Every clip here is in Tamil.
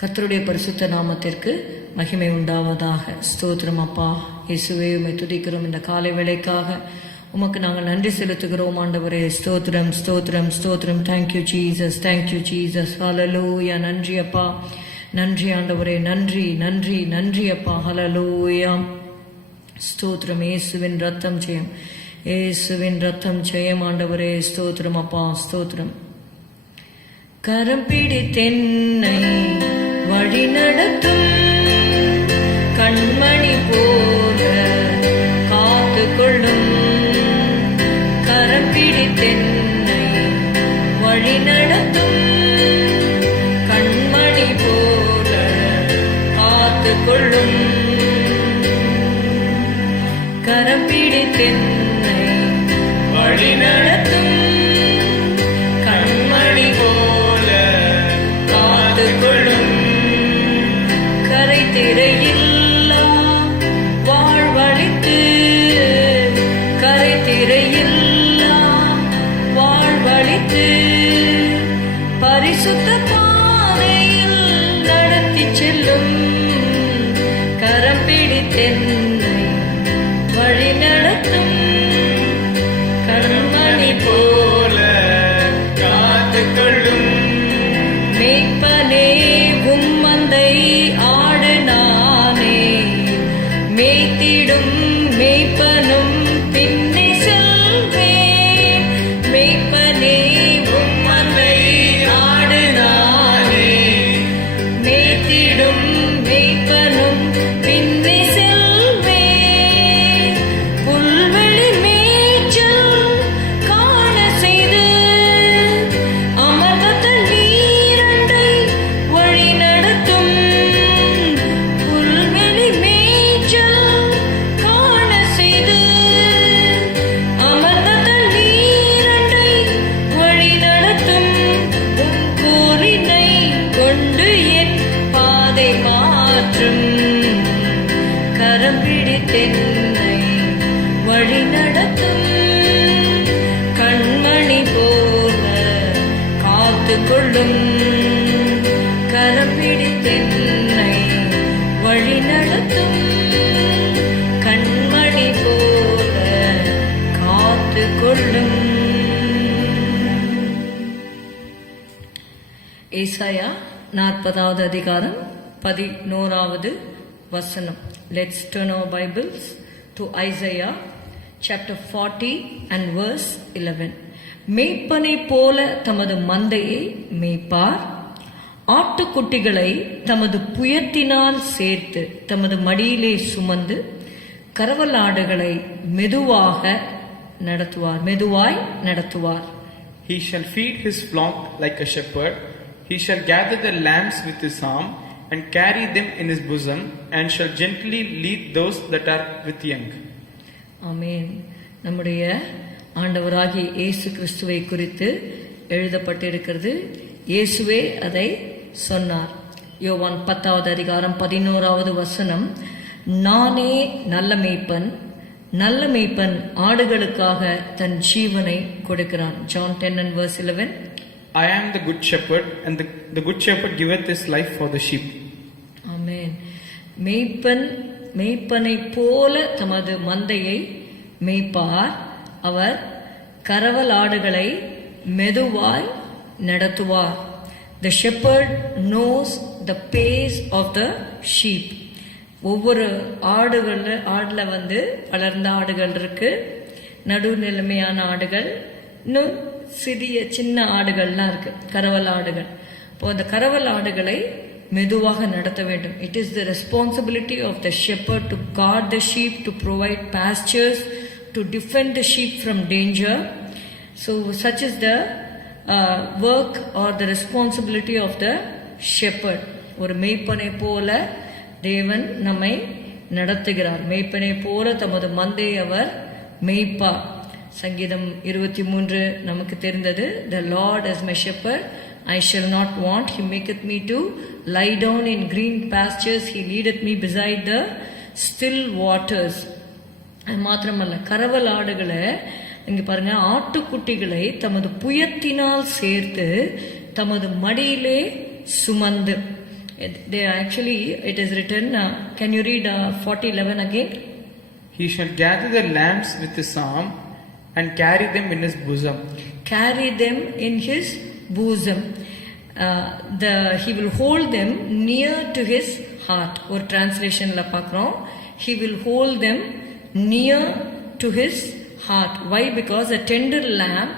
கத்தருடைய பரிசுத்த நாமத்திற்கு மகிமை உண்டாவதாக. ஸ்தோத்திரம் அப்பா. இயேசுவே உமை துதிக்கிறோம் இந்த காலை வேலைக்காக உமக்கு நாங்கள் நன்றி செலுத்துகிறோம் ஆண்டவரே. ஸ்தோத்திரம் ஸ்தோத்திரம் ஸ்தோத்திரம். Thank you Jesus thank you Jesus hallelujah நன்றி அப்பா. நன்றி ஆண்டவரே. நன்றி நன்றி நன்றி அப்பா. ஹலலூயா ஸ்தோத்திரம். இயேசுவின் ரத்தம் ஜெயம். இயேசுவின் ரத்தம் ஜெயம் ஆண்டவரே. ஸ்தோத்திரம் அப்பா. ஸ்தோத்திரம். கரம் பிடித்தென்னை வழி நடத்தும் கண்மணி போ பாதையில் நடத்தி செல்லும் கரம் பிடித்தென் காத்து கொள்ளும் கரம் பிடித்தென்னை வழி நடத்தும் கண்மணி போல காத்து கொள்ளும் ஏசாயா நாற்பதாவது அதிகாரம் பதினோராவது வசனம். Let's turn our Bibles to Isaiah chapter forty and verse eleven மேய்ப்பனை போல தமது மந்தையை மேய்ப்பார் ஆட்டுக்குட்டிகளை தமது புயத்தினால் சேர்த்து தமது மடியிலே சுமந்து கரவலாடுகளை மெதுவாக நடத்துவார் மெதுவாய் நடத்துவார் He shall feed his flock like a shepherd. He shall gather the lambs with his arm and carry them in his bosom, and shall gently lead those that are with young. ஆமென் நம்முடைய ஆண்டவராகிய இயேசு கிறிஸ்துவை குறித்து எழுதப்பட்டிருக்கிறது. இயேசுவே அதை சொன்னார். யோவான் பத்தாவது அதிகாரம் பதினோராவது வசனம் நானே நல்ல மேய்ப்பன் நல்ல மேய்ப்பன் ஆடுகளுக்காக தன் ஜீவனை கொடுக்கிறான். John ten and verse eleven I am the good shepherd, and the, the good shepherd giveth his life for the sheep. ஆமென் மேய்ப்பன் மேய்ப்பனை போல தமது மந்தையை மேய்ப்பார் அவர் கரவலாடுகளை மெதுவாய் நடத்துவார். The shepherd knows the pace of the sheep ஒவ்வொரு ஆடுகளில் ஆடில் வந்து வளர்ந்த ஆடுகள் இருக்கு. நடுநிலைமையான ஆடுகள் இன்னும் சிறிய சின்ன ஆடுகள்லாம் இருக்கு கரவல் ஆடுகள். இப்போ அந்த கரவல் ஆடுகளை மெதுவாக நடத்த வேண்டும். It is the responsibility of the shepherd to guard the sheep to provide pastures to defend the sheep from danger. So, such is the uh, work or the responsibility of the shepherd. ஒரு மெய்ப்பனை போல தேவன் நம்மை நடத்துகிறார். மெய்ப்பனை போல தமது மந்தை அவர் மெய்ப்பா சங்கீதம் இருபத்தி மூன்று நமக்கு தெரிந்தது the Lord is my shepherd I shall not want he maketh me to lie down in green pastures he leadeth me beside the still waters அது மாத்திரமல்ல கரவல் ஆடுகளை இங்க பாருங்க ஆட்டுக்குட்டிகளை தமது புயத்தினால் சேர்த்து தமது மடியிலே சுமந்து is written, uh, can you read uh, 4011 again? He shall gather the lambs with his arm and carry them in his bosom. Carry them in his bosom. Uh, the, he will hold them near to his heart. ஒரு டிரான்ஸ்லேஷன்ல பார்க்குறோம் he will hold them near to his heart. Why? Because a tender lamb,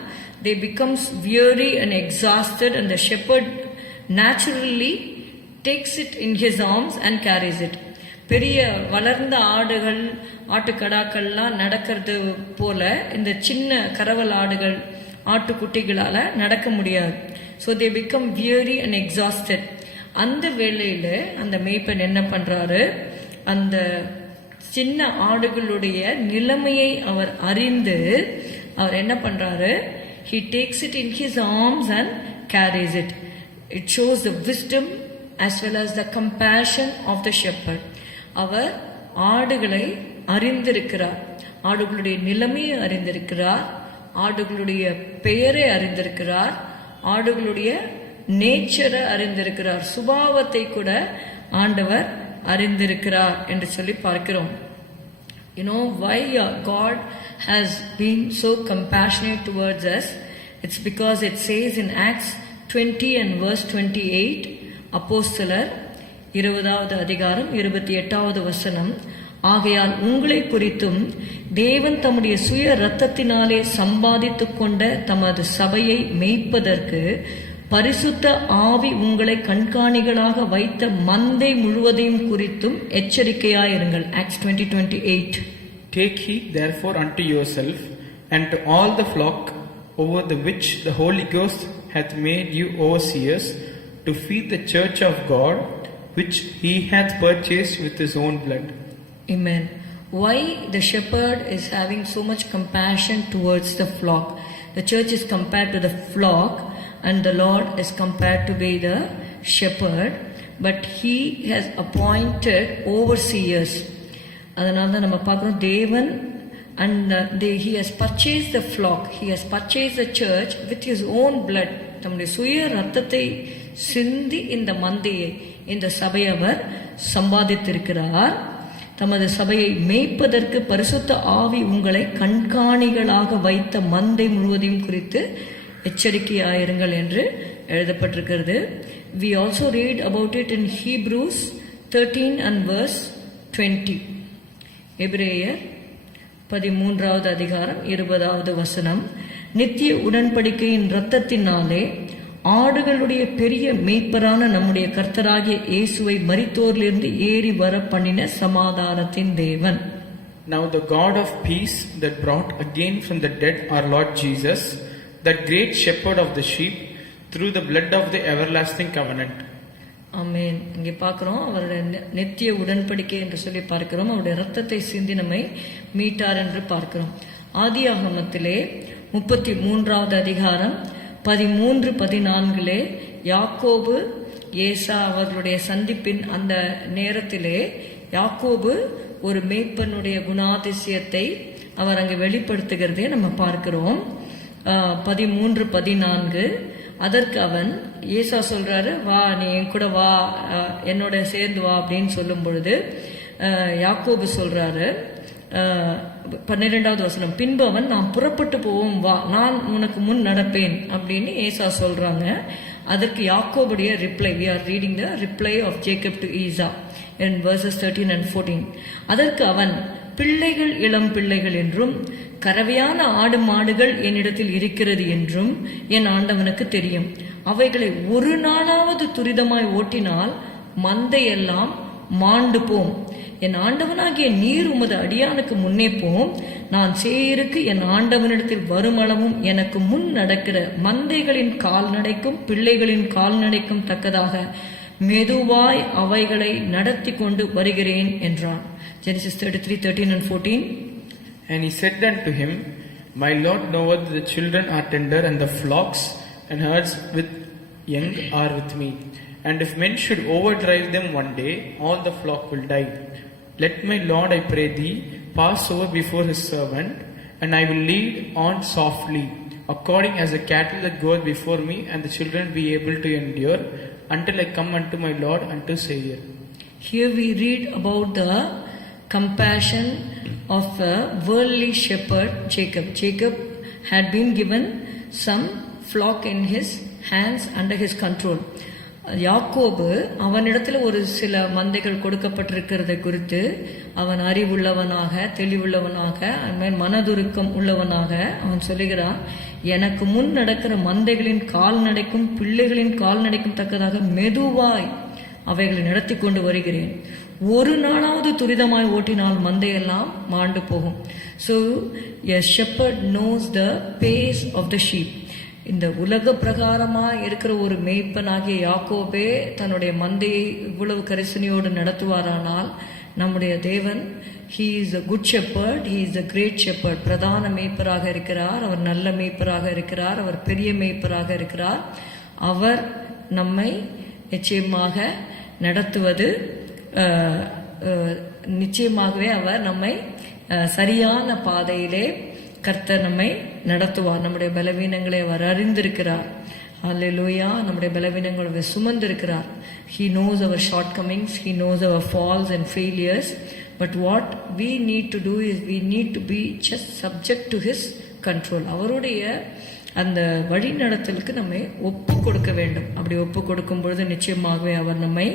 they becomes weary and exhausted and the shepherd naturally takes it in his arms and carries it. பெரிய வளர்ந்த ஆடுகள் ஆட்டுக்கடாக்கள்லாம் நடக்கிறது போல இந்த சின்ன கரவல் ஆடுகள் ஆட்டுக்குட்டிகளால நடக்க முடியாது so they become weary and exhausted அந்த வேளையில அந்த மேய்ப்பன் என்ன பண்றாரு அந்த சின்ன ஆடுகளுடைய நிலைமையை அவர் அறிந்து அவர் என்ன பண்றாரு? He takes it in his arms and carries it it shows the wisdom as well as the compassion of the shepherd அவர் ஆடுகளை அறிந்திருக்கிறார். ஆடுகளுடைய நிலைமையை அறிந்திருக்கிறார். ஆடுகளுடைய பெயரை அறிந்திருக்கிறார். ஆடுகளுடைய நேச்சரை அறிந்திருக்கிறார். சுபாவத்தை கூட ஆண்டவர் அறிந்திருக்கிறார் என்று சொல்லி பார்க்கிறோம். You know why uh, God has been so compassionate towards us? It's because it says in Acts 20 and verse 28, அப்போஸ்தலர் இருபதாவது அதிகாரம் இருபத்தி எட்டாவது வசனம் ஆகையால் உங்களை குறித்தும் தேவன் தம்முடைய சுய இரத்தத்தினாலே சம்பாதித்து கொண்ட தமது சபையை மெய்ப்பதற்கு பரிசுத்த ஆவி உங்களை கண்காணிகளாக வைத்த மந்தை முழுவதையும் குறித்தும் எச்சரிக்கையாயிருங்கள் Acts twenty twenty eight Take heed therefore unto yourself and to all the flock over the which the Holy Ghost hath made you overseers to feed the church of God which he hath purchased with his own blood. Amen. Why the shepherd is having so much compassion towards the flock? The church is compared to the flock, and the Lord is compared to be the shepherd, but he has appointed overseers. அதனால தான் நம்ம பார்க்குறோம் தேவன் and they he has purchased the flock he has purchased the church with his own blood தம்முடைய சுய ரத்தத்தை சிந்தி இந்த மந்தையை இந்த சபையை அவர் சம்பாதித்திருக்கிறார். தமது சபையை மேய்ப்பதற்கு பரிசுத்த ஆவி உங்களை கண்காணிகளாக வைத்த மந்தை முழுவதையும் குறித்து எச்சரிக்கையாயிருங்கள் என்று எழுதப்பட்டிருக்கிறது. We also read about it in Hebrews thirteen and verse twenty எபிரேயர் பதிமூன்றாவது அதிகாரம் இருபதாவது வசனம். நித்திய உடன்படிக்கையின் இரத்தத்தினாலே ஆடுகளுடைய பெரிய மேய்ப்பரான நம்முடைய கர்த்தராகிய இயேசுவை மரித்தோரிலிருந்து ஏறி வர பண்ணின சமாதானத்தின் தேவன். Now the God of peace that brought again from the dead our Lord Jesus, that great shepherd of the sheep, through the blood of the everlasting covenant. ஆமென். இங்கே பார்க்குறோம் அவருடைய நித்திய உடன்படிக்கை என்று சொல்லி பார்க்கிறோம். அவருடைய ரத்தத்தை சிந்தி நம்மை மீட்டார் என்று பார்க்கிறோம். ஆதி ஆகமத்திலே முப்பத்தி மூன்றாவது அதிகாரம் பதிமூன்று பதினான்கிலே யாக்கோபு ஏசா அவர்களுடைய சந்திப்பின் அந்த நேரத்திலே யாக்கோபு ஒரு மேய்ப்பனுடைய குணாதிசயத்தை அவர் அங்கு வெளிப்படுத்துகிறதே நம்ம பார்க்கிறோம். பதிமூன்று பதினான்கு. அதற்கு அவன் ஈசா சொல்றாரு வா நீ என் கூட வா என்னோட சேர்ந்து வா அப்படின்னு சொல்லும் பொழுது யாக்கோபு சொல்றாரு பன்னிரெண்டாவது வசனம் பின்பு அவன் நான் புறப்பட்டு போவோம் வா நான் உனக்கு முன் நடப்பேன் அப்படின்னு ஏசா சொல்றாங்க. அதற்கு யாக்கோபுடைய reply we are reading the reply of Jacob to Esau in verses 13 and 14 அதற்கு அவன் பிள்ளைகள் இளம் பிள்ளைகள் என்றும் கறவையான ஆடு மாடுகள் என்னிடத்தில் இருக்கிறது என்றும் என் ஆண்டவனுக்கு தெரியும். அவைகளை ஒரு நாளாவது துரிதமாய் ஓட்டினால் மந்தையெல்லாம் மாண்டு போம் என் ஆண்டவனாகிய நீர் உமது அடியானுக்கு முன்னே போம் நான் சேருக்கு என் ஆண்டவனிடத்தில் வருமளவும் எனக்கு முன் நடக்கிற மந்தைகளின் கால்நடைக்கும் பிள்ளைகளின் கால்நடைக்கும் தக்கதாக மெதுவாய் அவைகளை நடத்தி கொண்டு வருகிறேன் என்றான். Genesis thirty three thirteen and fourteen And he said unto him, My Lord knoweth the children are tender, and the flocks and herds with young are with me. And if men should overdrive them one day, all the flock will die. Let my Lord, I pray thee, pass over before his servant, and I will lead on softly, according as the cattle that goeth before me, and the children be able to endure until I come unto my Lord unto Savior. Here we read about the compassion of a worldly shepherd Jacob. Jacob had been given some flock in his hands under his control. யாக்கோபு அவனிடத்தில் ஒரு சில மந்தைகள் கொடுக்கப்பட்டிருக்கிறதை குறித்து அவன் அறிவுள்ளவனாக தெளிவுள்ளவனாக அண்மையில் மனதுருக்கம் உள்ளவனாக அவன் சொல்லுகிறான் எனக்கு முன் நடக்கிற மந்தைகளின் கால்நடைக்கும் பிள்ளைகளின் கால்நடைக்கும் தக்கதாக மெதுவாய் அவைகளை நடத்தி கொண்டு வருகிறேன் ஒரு நாளாவது துரிதமாய் ஓட்டினால் மந்தையெல்லாம் மாண்டு போகும். So a shepherd knows the pace of the sheep இந்த உலக பிரகாரமாக இருக்கிற ஒரு மேய்ப்பனாகிய யாக்கோபே தன்னுடைய மந்தையை இவ்வளவு கரிசனையோடு நடத்துவாரானால் நம்முடைய தேவன் he is a good shepherd he is a great shepherd பிரதான மேய்ப்பராக இருக்கிறார் அவர் நல்ல மேய்ப்பராக இருக்கிறார் அவர் பெரிய மேய்ப்பராக இருக்கிறார். அவர் நம்மை நிச்சயமாக நடத்துவது நிச்சயமாகவே அவர் நம்மை சரியான பாதையிலே கர்த்தர் நம்மை நடத்துவார். நம்முடைய பலவீனங்களை அவர் அறிந்திருக்கிறார். அல்லேலூயா நம்முடைய பலவீனங்களை அவர் சுமந்திருக்கிறார். He knows our shortcomings he knows our falls and failures but what we need to do is we need to be just subject to his control அவருடைய அந்த வழி நடத்தலுக்கு நம்மை ஒப்பு கொடுக்க வேண்டும். அப்படி ஒப்பு கொடுக்கும் பொழுது நிச்சயமாகவே அவர் நம்மை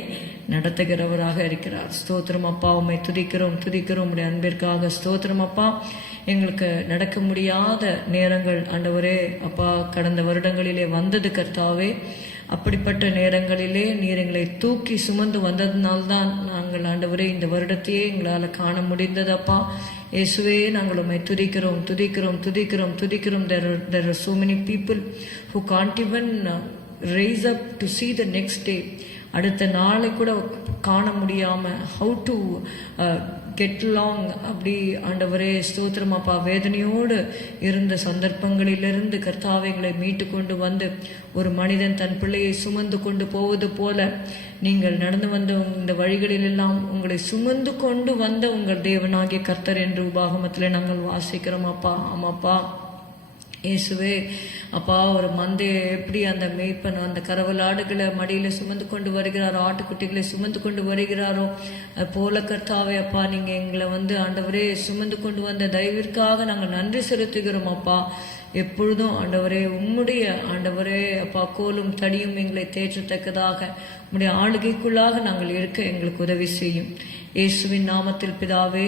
நடத்துகிறவராக இருக்கிறார். ஸ்தோத்திரம் அப்பா உண்மை துதிக்கிறோம் துதிக்கிறோம். உடைய அன்பிற்காக ஸ்தோத்திரம் அப்பா. எங்களுக்கு நடக்க முடியாத நேரங்கள் ஆண்டவரே அப்பா கடந்த வருடங்களிலே வந்தது கர்த்தாவே. அப்படிப்பட்ட நேரங்களிலே நீர் எங்களை தூக்கி சுமந்து வந்ததினால்தான் நாங்கள் ஆண்டவரே இந்த வருடத்தையே எங்களால் காண முடிந்ததப்பா. இயேசுவே நாங்கள் உண்மை துதிக்கிறோம் துதிக்கிறோம் துதிக்கிறோம் துதிக்கிறோம். There there are so many people who can't can't raise up to see the next day அடுத்த நாளை கூட காண முடியாமல் ஹவு டு கெட் லாங் அப்படி ஆண்டவரே ஸ்தோத்திரம் அப்பா. வேதனையோடு இருந்த சந்தர்ப்பங்களிலிருந்து கர்த்தாவைகளை மீட்டு கொண்டு வந்து ஒரு மனிதன் தன் பிள்ளையை சுமந்து கொண்டு போவது போல நீங்கள் நடந்து வந்த இந்த வழிகளிலெல்லாம் உங்களை சுமந்து கொண்டு வந்த உங்கள் தேவனாகிய கர்த்தர் என்று உபாகமத்தில் நாங்கள் வாசிக்கிறோம் அப்பா. ஆமாப்பா. இயேசுவே அப்பா ஒரு மந்தையை எப்படி அந்த மேய்ப்பன் அந்த கரவலாடுகளை மடியில் சுமந்து கொண்டு வருகிறாரோ ஆட்டுக்குட்டிகளை சுமந்து கொண்டு வருகிறாரோ அது போல கர்த்தாவே அப்பா நீங்கள் எங்களை வந்து ஆண்டவரே சுமந்து கொண்டு வந்த தயவிற்காக நாங்கள் நன்றி செலுத்துகிறோம் அப்பா. எப்பொழுதும் ஆண்டவரே உம்முடைய ஆண்டவரே அப்பா கோலும் தடியும் எங்களை தேற்றத்தக்கதாக உம்முடைய ஆளுகைக்குள்ளாக நாங்கள் இருக்க எங்களுக்கு உதவி செய்யும். இயேசுவின் நாமத்தில் பிதாவே